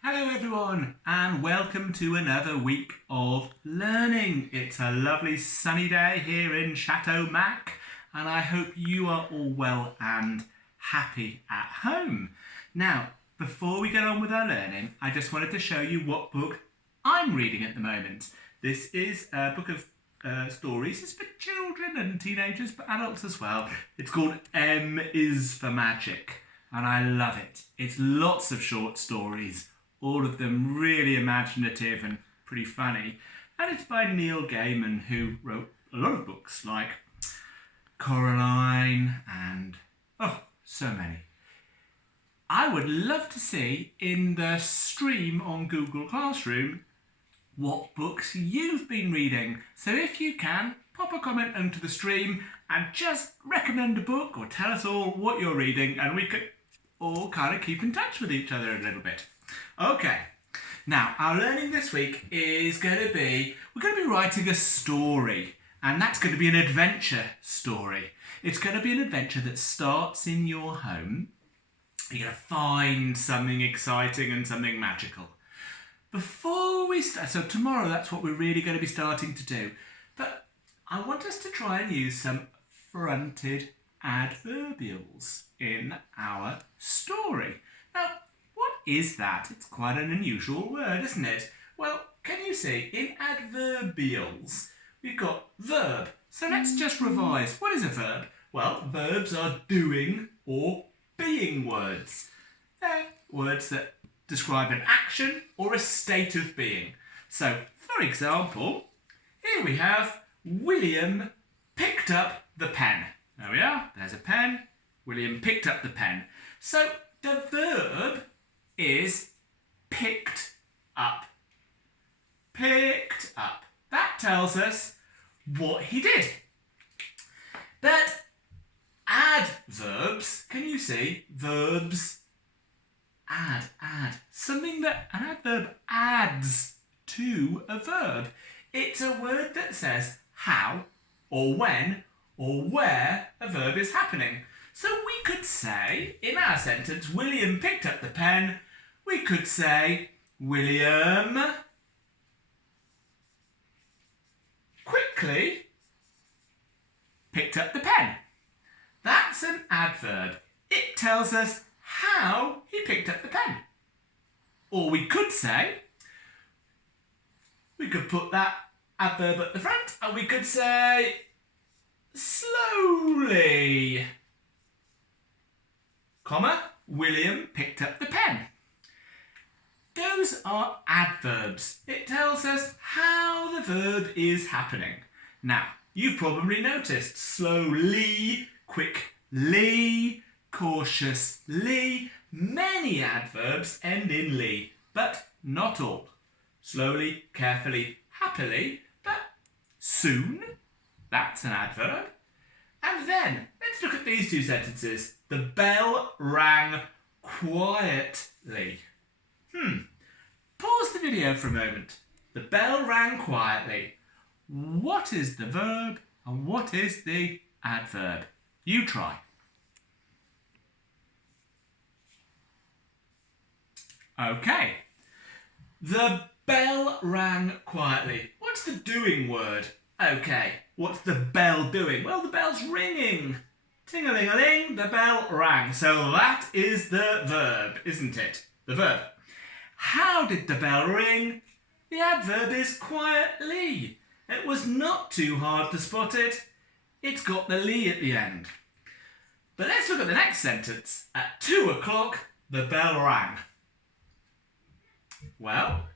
Hello everyone and welcome to another week of learning. It's a lovely sunny day here in Chateau Mac and I hope you are all well and happy at home. Now, before we get on with our learning, I just wanted to show you what book I'm reading at the moment. This is a book of stories. It's for children and teenagers, but adults as well. It's called M is for Magic and I love it. It's lots of short stories. All of them really imaginative and pretty funny. And it's by Neil Gaiman, who wrote a lot of books like Coraline and, so many. I would love to see in the stream on Google Classroom what books you've been reading. So if you can, pop a comment into the stream and just recommend a book or tell us all what you're reading and we could all kind of keep in touch with each other a little bit. Okay, now our learning this week is going to be, we're going to be writing a story, and that's going to be an adventure story. It's going to be an adventure that starts in your home. You're going to find something exciting and something magical. Before we start, so tomorrow that's what we're really going to be starting to do, but I want us to try and use some fronted adverbials in our story. Now, what is that? It's quite an unusual word, isn't it? Well, can you see, in adverbials, we've got verb. So let's just revise. What is a verb? Well, verbs are doing or being words. They're words that describe an action or a state of being. So, for example, here we have William picked up the pen. There we are. There's a pen. William picked up the pen. So, the verb is picked up. Picked up. That tells us what he did. But adverbs, can you see? Verbs add. Something that an adverb adds to a verb. It's a word that says how or when or where a verb is happening. So we could say, in our sentence, William picked up the pen, we could say, William quickly picked up the pen. That's an adverb. It tells us how he picked up the pen. Or we could say, we could put that adverb at the front, and we could say, slowly, comma, William picked up the pen. Those are adverbs. It tells us how the verb is happening. Now, you've probably noticed slowly, quickly, cautiously. Many adverbs end in ly, but not all. Slowly, carefully, happily, but soon, that's an adverb. And then, let's look at these two sentences. The bell rang quietly. Pause the video for a moment. The bell rang quietly. What is the verb and what is the adverb? You try. Okay. The bell rang quietly. What's the doing word? Okay. What's the bell doing? Well, the bell's ringing. Ting-a-ling-a-ling, the bell rang. So that is the verb, isn't it? The verb. How did the bell ring? The adverb is quietly. It was not too hard to spot it. It's got the ly at the end. But let's look at the next sentence. At 2 o'clock, the bell rang. Well,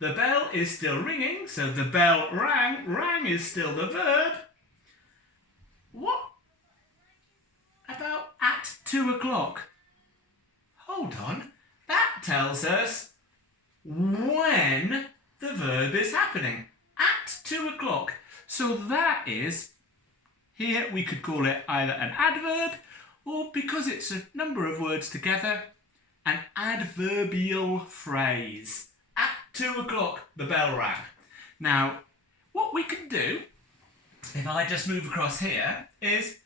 the bell is still ringing, so the bell rang. Rang is still the verb. What about at 2 o'clock? Hold on. That tells us when the verb is happening. At 2 o'clock. So that is, here we could call it either an adverb or, because it's a number of words together, an adverbial phrase. At 2 o'clock, the bell rang. Now, what we can do, if I just move across here, is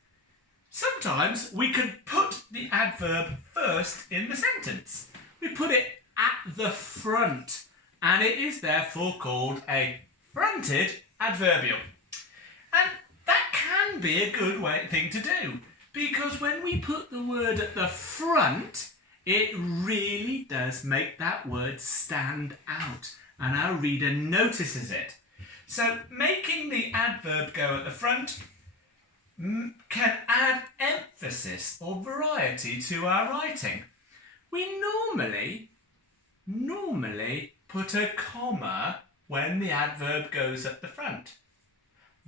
sometimes we can put the adverb first in the sentence. We put it at the front, and it is therefore called a fronted adverbial. And that can be a good thing to do, because when we put the word at the front, it really does make that word stand out, and our reader notices it. So making the adverb go at the front can add emphasis or variety to our writing. We normally put a comma when the adverb goes at the front.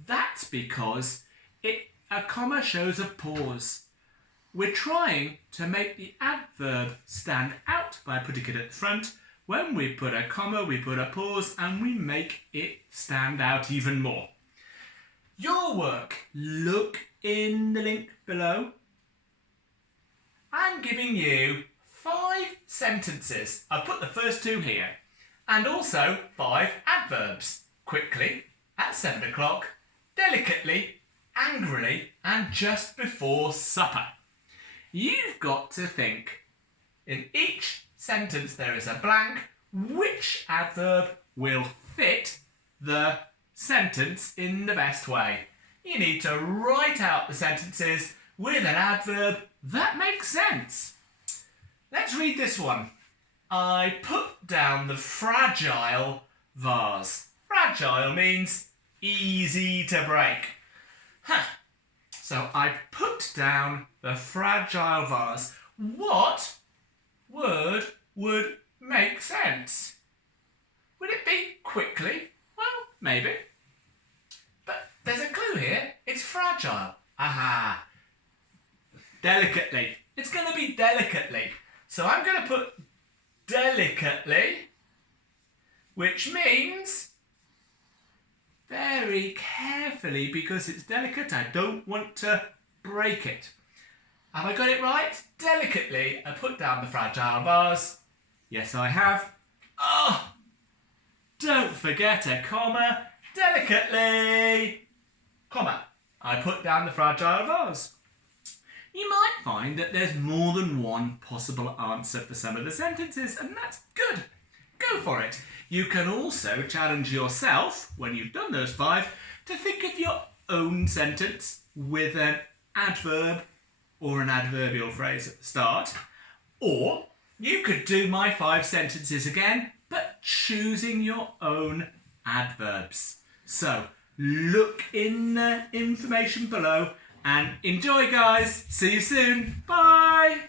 That's because a comma shows a pause. We're trying to make the adverb stand out by putting it at the front. When we put a comma, we put a pause and we make it stand out even more. Your work, look in the link below. I'm giving you 5 sentences. I've put the first 2 here. And also 5 adverbs. Quickly, at 7 o'clock, delicately, angrily, and just before supper. You've got to think, in each sentence there is a blank, which adverb will fit the sentence in the best way. You need to write out the sentences with an adverb that makes sense. Let's read this one. I put down the fragile vase. Fragile means easy to break. So I put down the fragile vase. What word would make sense? Would it be quickly? Well, maybe. But there's a clue here. It's fragile. Aha. Delicately. It's going to be delicately. So I'm going to put delicately, which means very carefully, because it's delicate. I don't want to break it. Have I got it right? Delicately, I put down the fragile vase. Yes, I have. Oh, don't forget a comma. Delicately, comma. I put down the fragile vase. You might find that there's more than one possible answer for some of the sentences, and that's good. Go for it. You can also challenge yourself, when you've done those 5, to think of your own sentence with an adverb or an adverbial phrase at the start. Or you could do my 5 sentences again, but choosing your own adverbs. So look in the information below and enjoy, guys. See you soon. Bye.